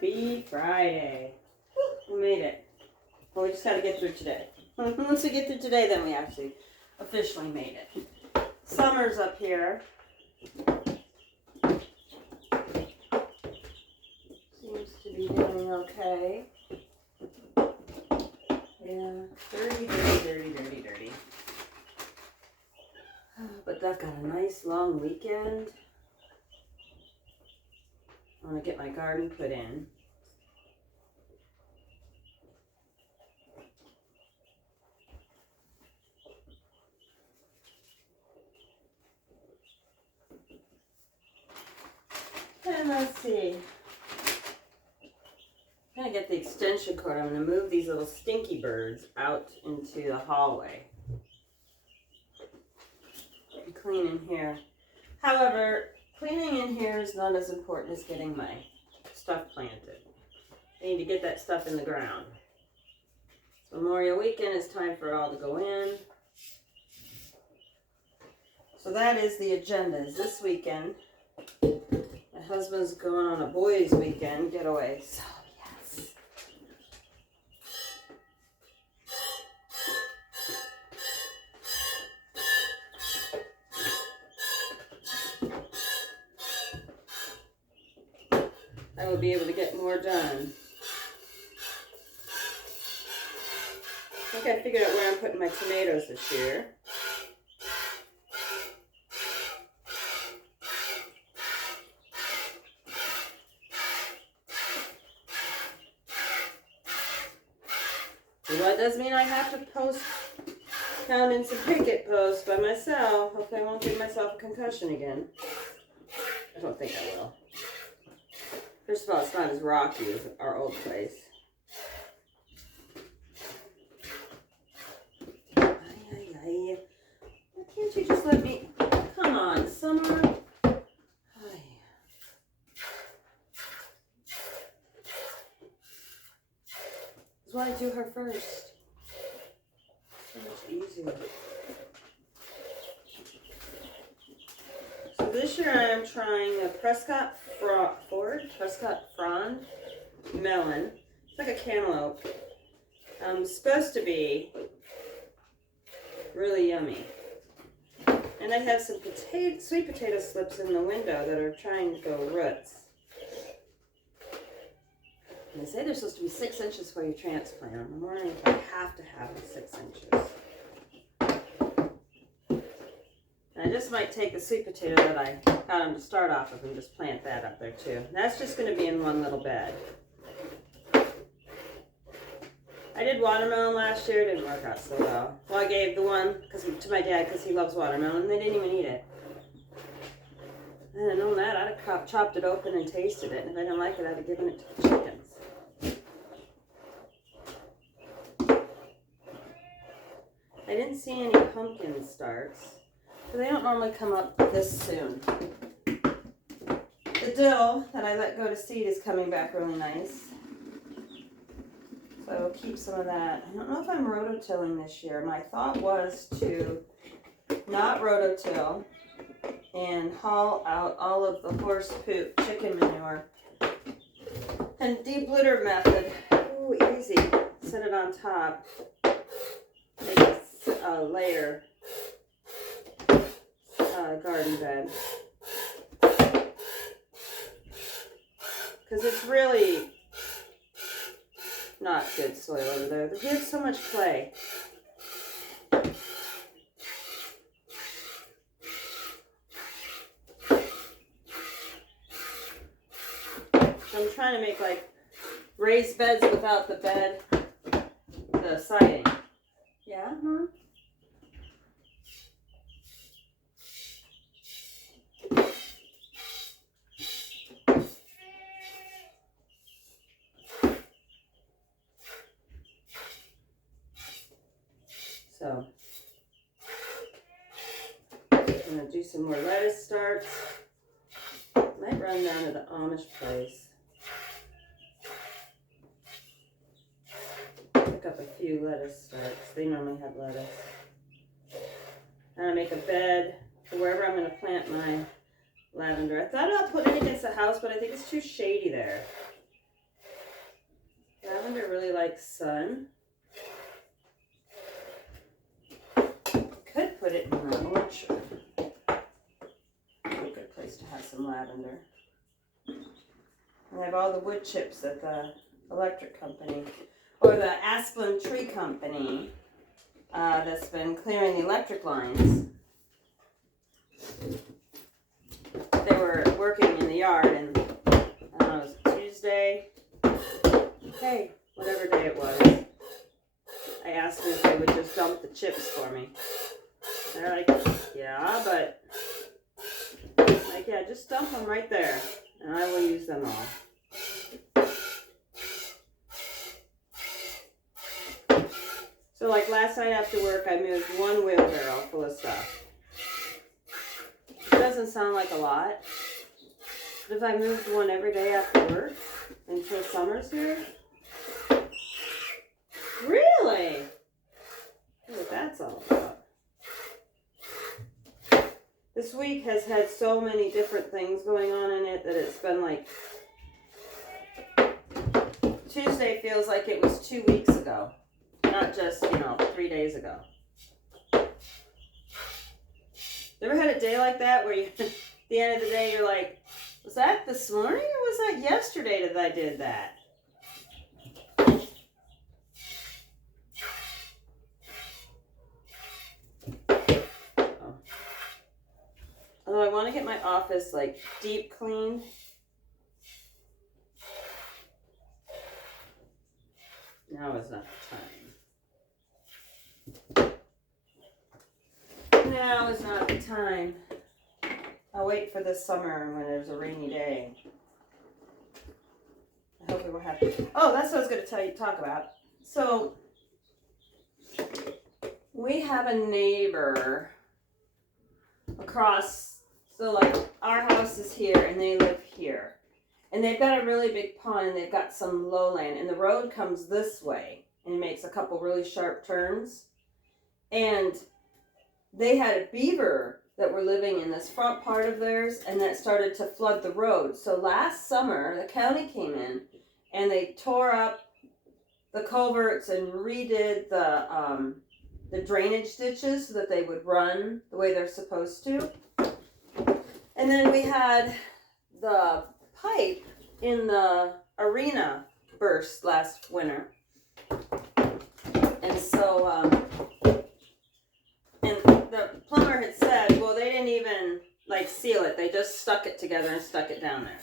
Happy Friday. We made it. Well, we just got to get through today. Once we get through today, then we actually officially made it. Summer's up here. Seems to be doing okay. Yeah, dirty, dirty, dirty, dirty, dirty. But I've got a nice long weekend. I want to get my garden put in. And let's see. I'm going to get the extension cord. I'm going to move these little stinky birds out into the hallway. And clean in here. However, cleaning in here is not as important as getting my stuff planted. I need to get that stuff in the ground. It's Memorial Weekend. It's time for it all to go in. So that is the agenda. Is this weekend. My husband's going on a boys' weekend getaway. So yes. I will be able to get more done. I think I figured out where I'm putting my tomatoes this year. So that does mean I have to pound in some picket posts by myself. Hopefully I won't give myself a concussion again. I don't think I will. First of all, it's not as rocky as our old place. Why can't you just let me... Come on, Summer. That's why I do her first. So much easier. So this year I am trying a Prescott Frond melon. It's like a cantaloupe. Supposed to be really yummy. And I have some sweet potato slips in the window that are trying to go roots. And they say they're supposed to be 6 inches for your transplant. I'm wondering if I have to have them 6 inches. And I just might take the sweet potato that I got them to start off with and just plant that up there too. That's just going to be in one little bed. I did watermelon last year. It didn't work out so well. Well, I gave the one to my dad because he loves watermelon, and they didn't even eat it. I didn't know that. I'd have chopped it open and tasted it, and if I didn't like it, I'd have given it to the chickens. I didn't see any pumpkin starts, but they don't normally come up this soon. The dill that I let go to seed is coming back really nice. So I will keep some of that. I don't know if I'm rototilling this year. My thought was to not rototill and haul out all of the horse poop, chicken manure, and deep litter method. Ooh, easy. Set it on top. Make a layer garden bed. Because it's really not good soil over there. There's so much clay. I'm trying to make like raised beds without the bed, the siding. Yeah, huh? So, I'm going to do some more lettuce starts. Might run down to the Amish place. Pick up a few lettuce starts. They normally have lettuce. I'm going to make a bed for wherever I'm going to plant my lavender. I thought about putting it against the house, but I think it's too shady there. Lavender really likes sun. Could put it in the orchard. A good place to have some lavender. I have all the wood chips at the electric company, or the aspen tree company that's been clearing the electric lines. They were working in the yard, and I don't know, it was Tuesday, hey, whatever day it was. I asked them if they would just dump the chips for me. They're like, yeah, but, like, yeah, just dump them right there, and I will use them all. So, like, last night after work, I moved one wheelbarrow full of stuff. It doesn't sound like a lot, but if I moved one every day after work until summer's here, really? Look what that's all about. This week has had so many different things going on in it that it's been like, Tuesday feels like it was 2 weeks ago, not just, 3 days ago. You ever had a day like that where you, at the end of the day, you're like, was that this morning or was that yesterday that I did that? Oh. Although I want to get my office like deep cleaned. Now is not the time. Now is not the time. I'll wait for this summer when there's a rainy day. I hope we will have. Oh, that's what I was going to talk about. So, we have a neighbor across. So, like, our house is here and they live here. And they've got a really big pond and they've got some lowland. And the road comes this way and it makes a couple really sharp turns. And they had a beaver that were living in this front part of theirs, and that started to flood the road. So last summer, the county came in, and they tore up the culverts and redid the drainage ditches so that they would run the way they're supposed to. And then we had the pipe in the arena burst last winter. And so, and the plumber had said, well, they didn't even seal it. They just stuck it together and stuck it down there.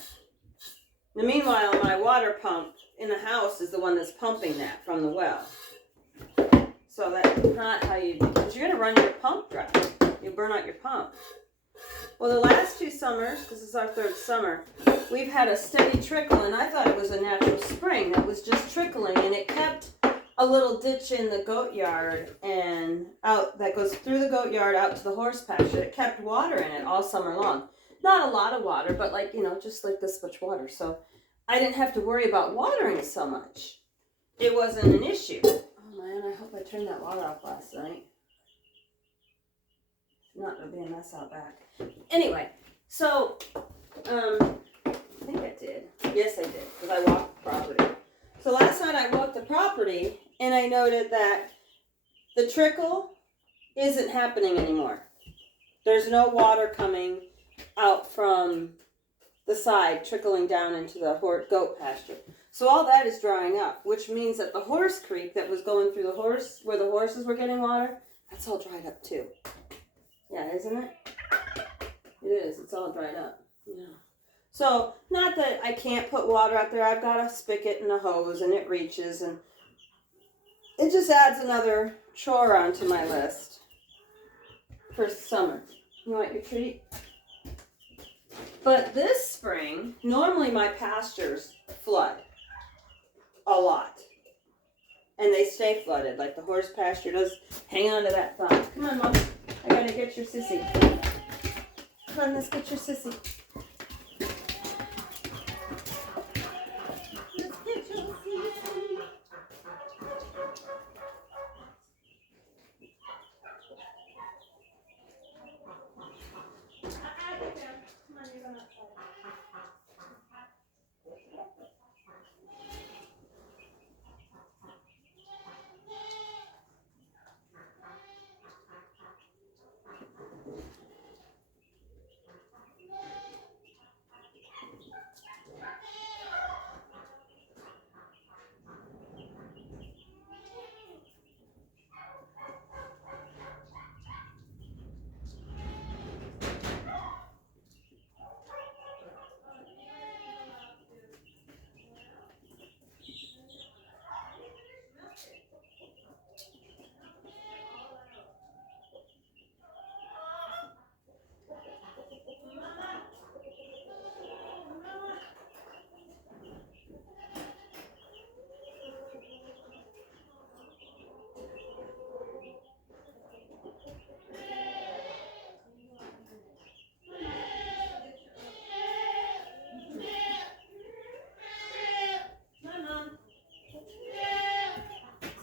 Now, meanwhile, my water pump in the house is the one that's pumping that from the well. So that's not how you, because you're going to run your pump dry. You burn out your pump. Well, the last 2 summers, because this is our 3rd summer, we've had a steady trickle, and I thought it was a natural spring that was just trickling, and it kept a little ditch in the goat yard and out that goes through the goat yard out to the horse pasture. It kept water in it all summer long. Not a lot of water, but just like this much water. So I didn't have to worry about watering so much. It wasn't an issue. Oh man, I hope I turned that water off last night. If not, it'll be a mess out back. Anyway, so I think I did. Yes, I did, because I walked the property. So last night I walked the property and I noted that the trickle isn't happening anymore. There's no water coming out from the side trickling down into the goat pasture. So all that is drying up, which means that the horse creek that was going through where the horses were getting water, that's all dried up too. Yeah, isn't it? It is. It's all dried up. Yeah. So, not that I can't put water out there. I've got a spigot and a hose and it reaches, and it just adds another chore onto my list for summer. You want your treat? But this spring, normally my pastures flood a lot. And they stay flooded, like the horse pasture does. Hang on to that thought. Come on, Mom. I gotta get your sissy. Come on, let's get your sissy.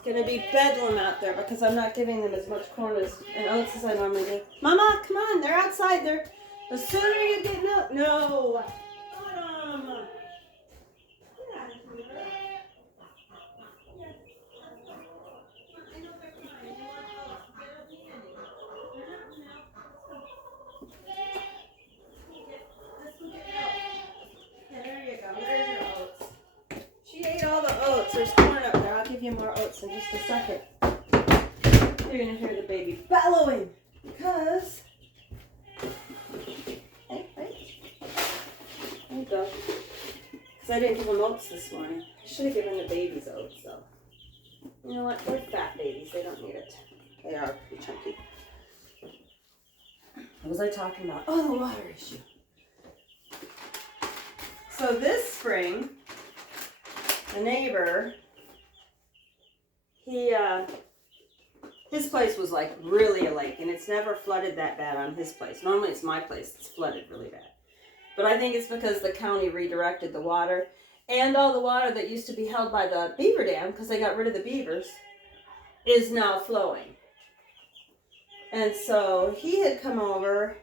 gonna be bedlam out there because I'm not giving them as much corn and oats as I normally do. Mama, come on, they're outside. They're the sooner you get milk. No. There's corn up there. I'll give you more oats in just a second. You're going to hear the baby bellowing because... Hey, hey. There you go. Because I didn't give them oats this morning. I should have given the babies oats, though. You know what? They're fat babies. They don't need it. They are pretty chunky. What was I talking about? Oh, the water issue. So this spring... the neighbor, his place was like really a lake, and it's never flooded that bad on his place. Normally it's my place that's flooded really bad. But I think it's because the county redirected the water, and all the water that used to be held by the beaver dam, because they got rid of the beavers, is now flowing. And so he had come over,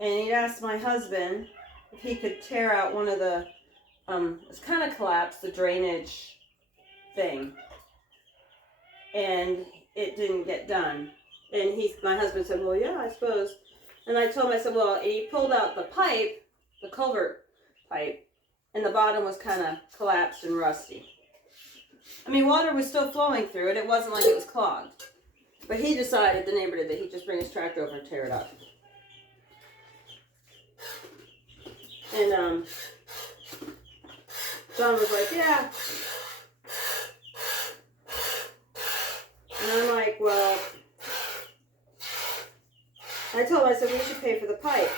and he'd asked my husband if he could tear out one of the it's kind of collapsed, the drainage thing, and it didn't get done. And my husband said, well, yeah, I suppose. And I told him, I said, well, he pulled out the pipe, the culvert pipe, and the bottom was kind of collapsed and rusty. I mean, water was still flowing through it. It wasn't like it was clogged. But he decided, the neighbor did, that he'd just bring his tractor over and tear it up. And, John was like, yeah. And I'm like, well, I told him, I said, we should pay for the pipe.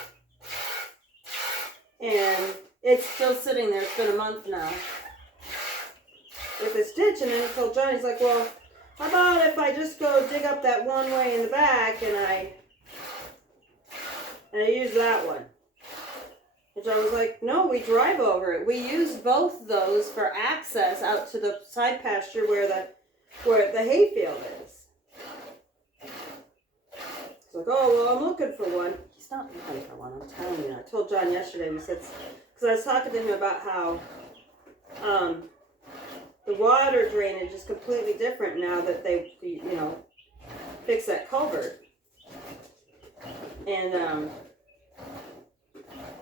And it's still sitting there. It's been a month now with this ditch. And then I told John, he's like, well, how about if I just go dig up that one way in the back and I use that one? And John was like, no, we drive over it. We use both those for access out to the side pasture where the hayfield is. He's like, oh, well, I'm looking for one. He's not looking for one, I'm telling you. I told John yesterday, we said, because I was talking to him about how the water drainage is completely different now that they, fixed that culvert. And,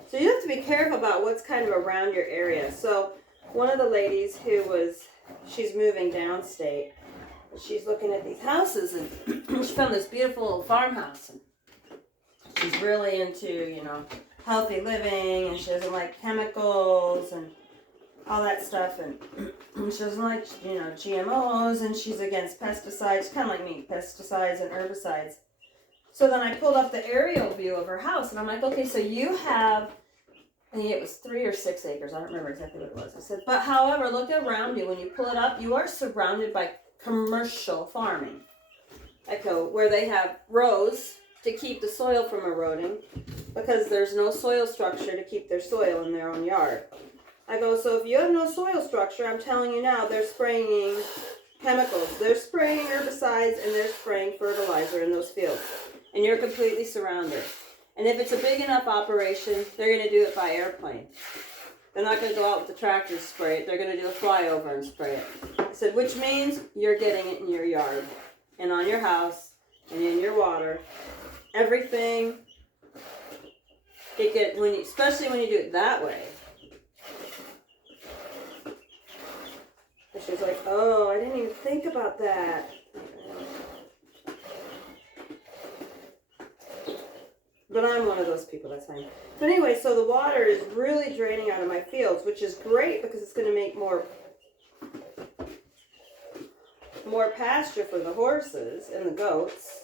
so you have to be careful about what's kind of around your area. So one of the ladies she's moving downstate. She's looking at these houses, and she found this beautiful little farmhouse. And she's really into, healthy living, and she doesn't like chemicals and all that stuff. And she doesn't like, GMOs, and she's against pesticides, kind of like me, pesticides and herbicides. So then I pulled up the aerial view of her house, and I'm like, okay, so you have, I think it was 3 or 6 acres. I don't remember exactly what it was. I said, but however, look around you. When you pull it up, you are surrounded by commercial farming. Where they have rows to keep the soil from eroding because there's no soil structure to keep their soil in their own yard. I go, so if you have no soil structure, I'm telling you now, they're spraying chemicals. They're spraying herbicides and they're spraying fertilizer in those fields. And you're completely surrounded. And if it's a big enough operation, they're going to do it by airplane. They're not going to go out with the tractor to spray it. They're going to do a flyover and spray it. I said, which means you're getting it in your yard and on your house and in your water. Everything. Especially when you do it that way. And she was like, oh, I didn't even think about that. But I'm one of those people, that's fine. But anyway, so the water is really draining out of my fields, which is great because it's going to make more pasture for the horses and the goats.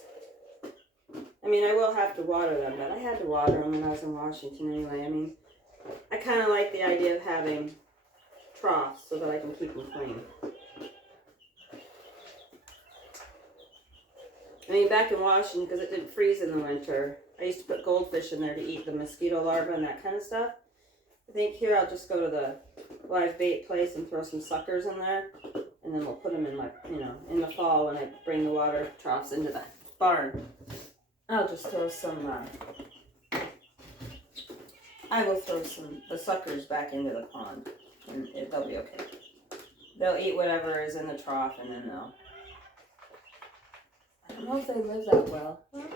I mean, I will have to water them, but I had to water them when I was in Washington anyway. I mean, I kind of like the idea of having troughs so that I can keep them clean. I mean, back in Washington, because it didn't freeze in the winter, I used to put goldfish in there to eat the mosquito larvae and that kind of stuff. I think here I'll just go to the live bait place and throw some suckers in there and And then we'll put them in my, in the fall when I bring the water troughs into the barn. I'll just throw some, I will throw the suckers back into the pond, and they'll be okay. They'll eat whatever is in the trough, and then I don't know if they live that well. Well,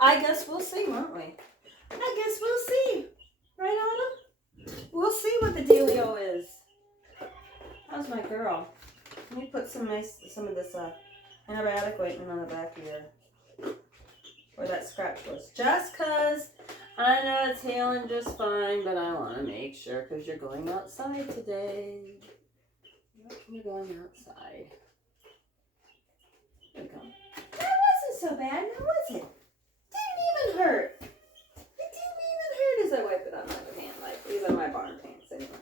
I guess we'll see, won't we? I guess we'll see. Right, Anna? We'll see what the dealio is. How's my girl? Let me put some of this antibiotic ointment on the back of where that scratch was. Just because I know it's healing just fine, but I want to make sure because you're going outside today. You're going outside. There we go. That wasn't so bad, now was it? Didn't even hurt. It didn't even hurt as I wipe it on my hand. Like, these are my barn pants anyway.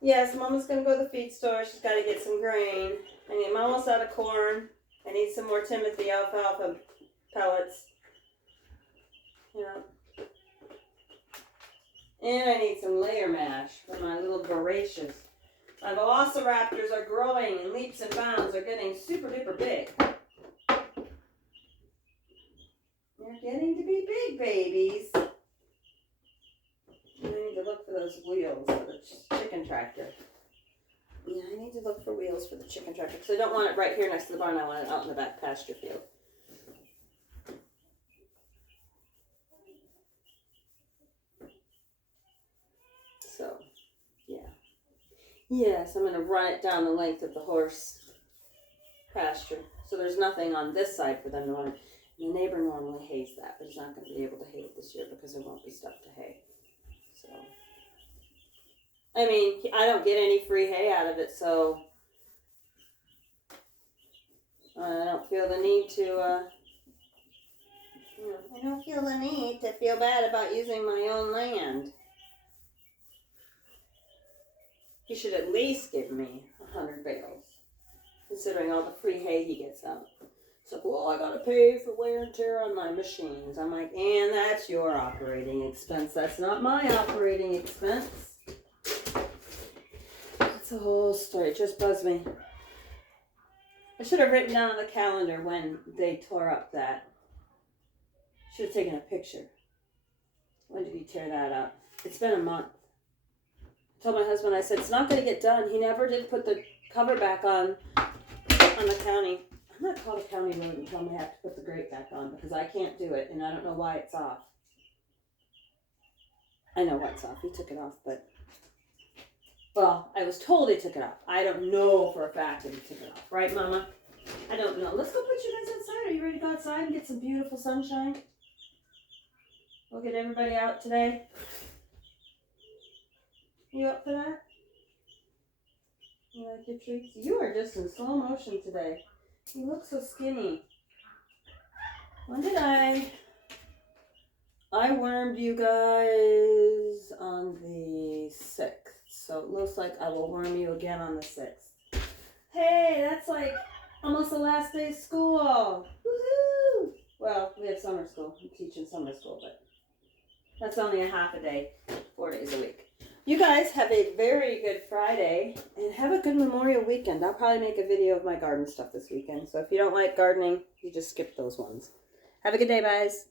Yes, Mama's going to go to the feed store. She's got to get some grain. I'm almost out of corn. I need some more Timothy alfalfa pellets. Yeah. And I need some layer mash for my little voracious. My velociraptors are growing in leaps and bounds. They're getting super duper big. They're getting to be big babies. I need to look for those wheels for the chicken tractor. Yeah, I need to look for wheels for the chicken tractor because I don't want it right here next to the barn. I want it out in the back pasture field. So, yeah. Yes, I'm going to run it down the length of the horse pasture. So there's nothing on this side for them to run. The neighbor normally hays that, but he's not going to be able to hay it this year because there won't be stuff to hay. So, I mean, I don't get any free hay out of it, so I don't feel the need to, I don't feel the need to feel bad about using my own land. He should at least give me 100 bales, considering all the free hay he gets out. It's like, well, I gotta pay for wear and tear on my machines. I'm like, and that's your operating expense. That's not my operating expense. That's a whole story. It just buzzed me. I should have written down on the calendar when they tore up that. Should have taken a picture. When did he tear that up? It's been a month. I told my husband, I said, it's not going to get done. He never did put the cover back on the county. I'm going to call the county road and tell them I have to put the grate back on because I can't do it and I don't know why it's off. I know why it's off. He took it off, but... Well, I was told he took it off. I don't know for a fact that he took it off. Right, Mama? I don't know. Let's go put you guys outside. Are you ready to go outside and get some beautiful sunshine? We'll get everybody out today. You up for that? You like your treats? You are just in slow motion today. You look so skinny. When did I wormed you guys on the 6th. So it looks like I will worm you again on the 6th. Hey, that's like almost the last day of school. Woohoo! Well, we have summer school. I'm teaching summer school, but that's only a half a day, 4 days a week. You guys have a very good Friday and have a good Memorial weekend. I'll probably make a video of my garden stuff this weekend. So if you don't like gardening, you just skip those ones. Have a good day, guys.